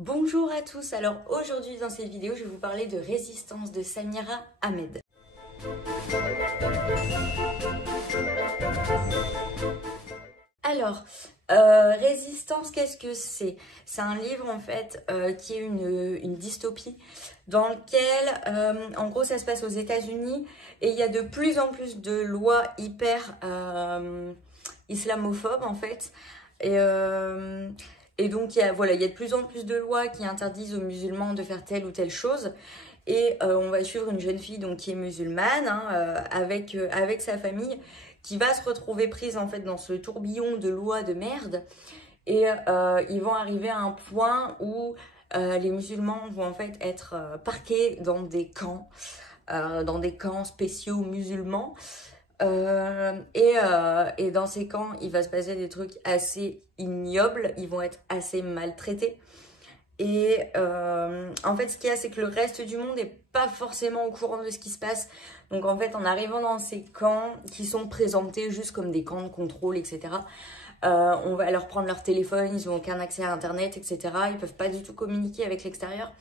Bonjour à tous, alors aujourd'hui dans cette vidéo je vais vous parler de Résistance de Samira Ahmed. Alors, Résistance, qu'est-ce que c'est? C'est un livre en fait qui est une dystopie dans lequel, en gros, ça se passe aux États-Unis et il y a de plus en plus de lois hyper islamophobes en fait. Et donc, il y a de plus en plus de lois qui interdisent aux musulmans de faire telle ou telle chose. Et on va suivre une jeune fille donc, qui est musulmane avec sa famille qui va se retrouver prise en fait dans ce tourbillon de lois de merde. Et ils vont arriver à un point où les musulmans vont en fait être parqués dans des camps spéciaux musulmans. Et dans ces camps, il va se passer des trucs assez ignobles, ils vont être assez maltraités. Et en fait, ce qu'il y a, c'est que le reste du monde n'est pas forcément au courant de ce qui se passe. Donc en fait, en arrivant dans ces camps qui sont présentés juste comme des camps de contrôle, etc., on va leur prendre leur téléphone, ils n'ont aucun accès à Internet, etc. Ils ne peuvent pas du tout communiquer avec l'extérieur.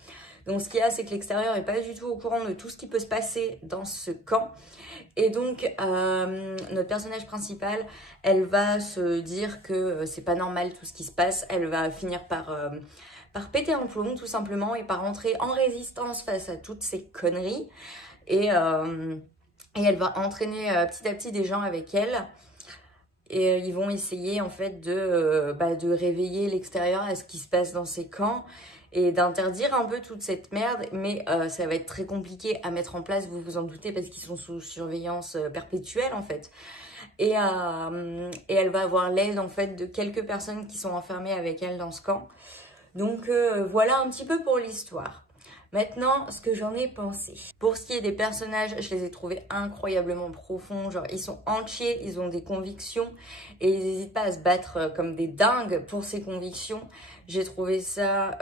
Donc ce qu'il y a, c'est que l'extérieur n'est pas du tout au courant de tout ce qui peut se passer dans ce camp. Et donc, notre personnage principal, elle va se dire que c'est pas normal tout ce qui se passe. Elle va finir par péter un plomb, tout simplement, et par entrer en résistance face à toutes ces conneries. Et elle va entraîner petit à petit des gens avec elle. Et ils vont essayer, en fait, de réveiller l'extérieur à ce qui se passe dans ces camps et d'interdire un peu toute cette merde, mais ça va être très compliqué à mettre en place, vous vous en doutez, parce qu'ils sont sous surveillance perpétuelle en fait. Et elle va avoir l'aide en fait de quelques personnes qui sont enfermées avec elle dans ce camp. Donc voilà un petit peu pour l'histoire. Maintenant, ce que j'en ai pensé. Pour ce qui est des personnages, je les ai trouvés incroyablement profonds. Genre, ils sont entiers, ils ont des convictions et ils n'hésitent pas à se battre comme des dingues pour ces convictions. J'ai trouvé ça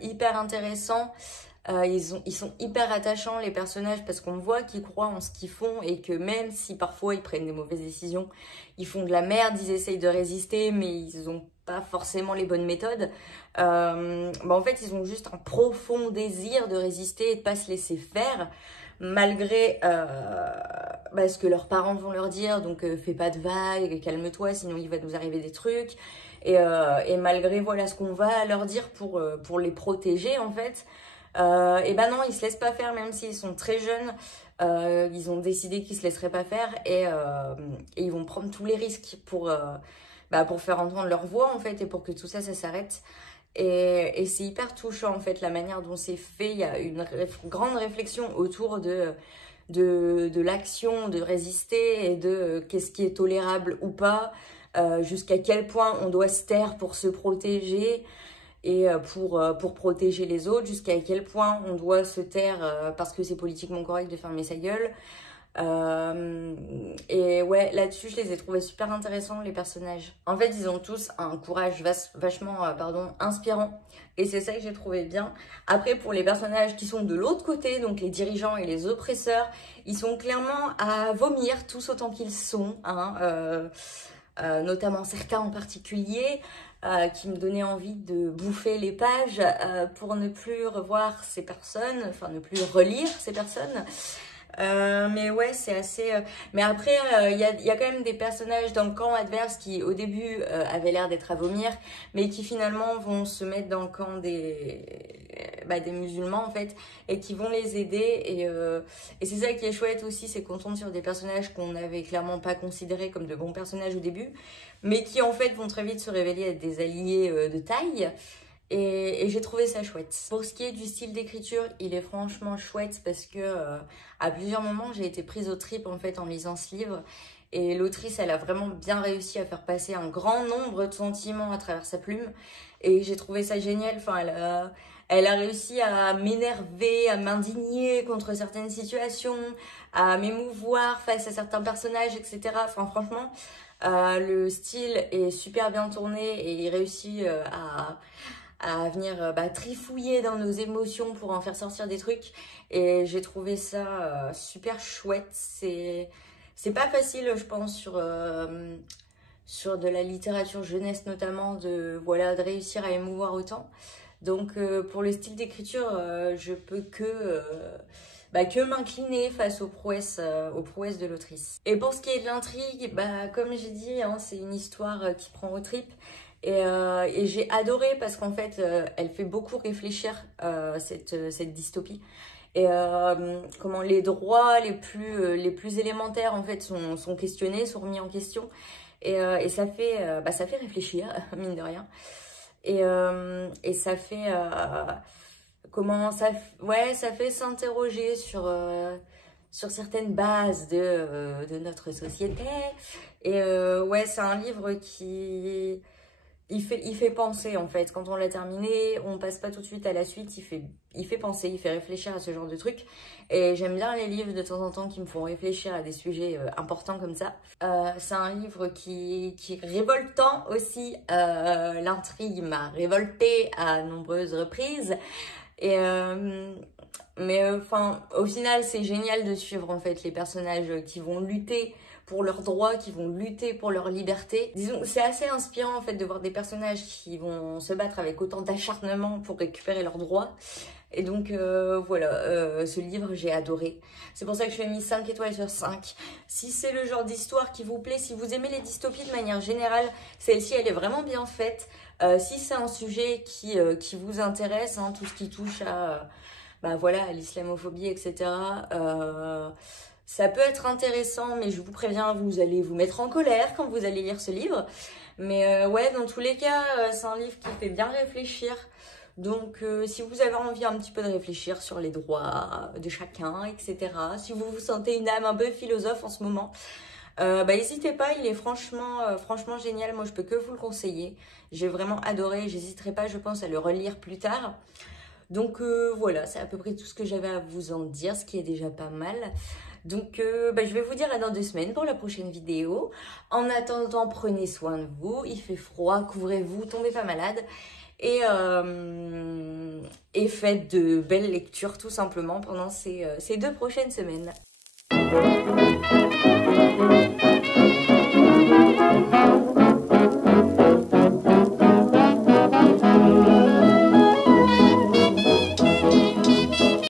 hyper intéressant. Ils sont hyper attachants, les personnages, parce qu'on voit qu'ils croient en ce qu'ils font et que même si parfois ils prennent des mauvaises décisions, ils font de la merde, ils essayent de résister, mais ils n'ont pas forcément les bonnes méthodes. En fait, ils ont juste un profond désir de résister et de pas se laisser faire, malgré ce que leurs parents vont leur dire. Donc, fais pas de vagues, calme-toi, sinon il va nous arriver des trucs. Et malgré voilà ce qu'on va leur dire pour les protéger, en fait. Et ben non, ils se laissent pas faire, même s'ils sont très jeunes. Ils ont décidé qu'ils se laisseraient pas faire et ils vont prendre tous les risques pour faire entendre leur voix en fait et pour que tout ça s'arrête. Et c'est hyper touchant en fait la manière dont c'est fait. Il y a une grande réflexion autour de l'action, de résister et de qu'est-ce qui est tolérable ou pas, jusqu'à quel point on doit se taire pour se protéger et pour protéger les autres, jusqu'à quel point on doit se taire parce que c'est politiquement correct de fermer sa gueule. Et ouais, là-dessus, je les ai trouvés super intéressants, les personnages. En fait, ils ont tous un courage vachement inspirant. Et c'est ça que j'ai trouvé bien. Après, pour les personnages qui sont de l'autre côté, donc les dirigeants et les oppresseurs, ils sont clairement à vomir, tous autant qu'ils sont, notamment certains en particulier, qui me donnaient envie de bouffer les pages pour ne plus revoir ces personnes, enfin ne plus relire ces personnes. Mais ouais, c'est assez... Mais après, il y a quand même des personnages dans le camp adverse qui, au début, avaient l'air d'être à vomir, mais qui finalement vont se mettre dans le camp des musulmans, en fait, et qui vont les aider. Et c'est ça qui est chouette aussi, c'est qu'on tombe sur des personnages qu'on n'avait clairement pas considérés comme de bons personnages au début, mais qui, en fait, vont très vite se révéler être des alliés de taille. Et j'ai trouvé ça chouette. Pour ce qui est du style d'écriture, il est franchement chouette parce que à plusieurs moments, j'ai été prise aux tripes en fait en lisant ce livre. Et l'autrice, elle a vraiment bien réussi à faire passer un grand nombre de sentiments à travers sa plume. Et j'ai trouvé ça génial. Enfin, elle a réussi à m'énerver, à m'indigner contre certaines situations, à m'émouvoir face à certains personnages, etc. Enfin, franchement, le style est super bien tourné et il réussit à venir trifouiller dans nos émotions pour en faire sortir des trucs. Et j'ai trouvé ça super chouette. C'est pas facile, je pense, sur de la littérature jeunesse notamment, de réussir à émouvoir autant. Donc pour le style d'écriture, je peux que m'incliner face aux prouesses de l'autrice. Et pour ce qui est de l'intrigue, comme j'ai dit, hein, c'est une histoire qui prend aux tripes. Et j'ai adoré parce qu'en fait, elle fait beaucoup réfléchir cette dystopie. Et comment les droits les plus élémentaires en fait sont questionnés, sont remis en question. Et ça fait réfléchir, mine de rien. Et ça fait ça fait s'interroger sur certaines bases de notre société. Et ouais, c'est un livre qui il fait penser en fait. Quand on l'a terminé, on passe pas tout de suite à la suite. Il fait penser, il fait réfléchir à ce genre de trucs. Et j'aime bien les livres de temps en temps qui me font réfléchir à des sujets importants comme ça. C'est un livre qui est révoltant aussi. L'intrigue m'a révoltée à nombreuses reprises. Et mais enfin, au final, c'est génial de suivre en fait les personnages qui vont lutter pour leurs droits, qui vont lutter pour leur liberté. Disons, c'est assez inspirant en fait de voir des personnages qui vont se battre avec autant d'acharnement pour récupérer leurs droits. Et donc voilà, ce livre j'ai adoré. C'est pour ça que je lui ai mis 5 étoiles sur 5. Si c'est le genre d'histoire qui vous plaît, si vous aimez les dystopies de manière générale, celle-ci elle est vraiment bien faite. Si c'est un sujet qui vous intéresse, hein, tout ce qui touche à voilà, l'islamophobie, etc. Ça peut être intéressant, mais je vous préviens, vous allez vous mettre en colère quand vous allez lire ce livre. Mais ouais, dans tous les cas, c'est un livre qui fait bien réfléchir. Donc, si vous avez envie un petit peu de réfléchir sur les droits de chacun, etc. Si vous vous sentez une âme un peu philosophe en ce moment, n'hésitez pas, il est franchement génial. Moi, je peux que vous le conseiller. J'ai vraiment adoré. J'hésiterai pas, je pense, à le relire plus tard. Donc voilà, c'est à peu près tout ce que j'avais à vous en dire, ce qui est déjà pas mal. Donc je vais vous dire à dans 2 semaines pour la prochaine vidéo. En attendant, prenez soin de vous, il fait froid, couvrez-vous, tombez pas malade. Et faites de belles lectures tout simplement pendant ces 2 prochaines semaines.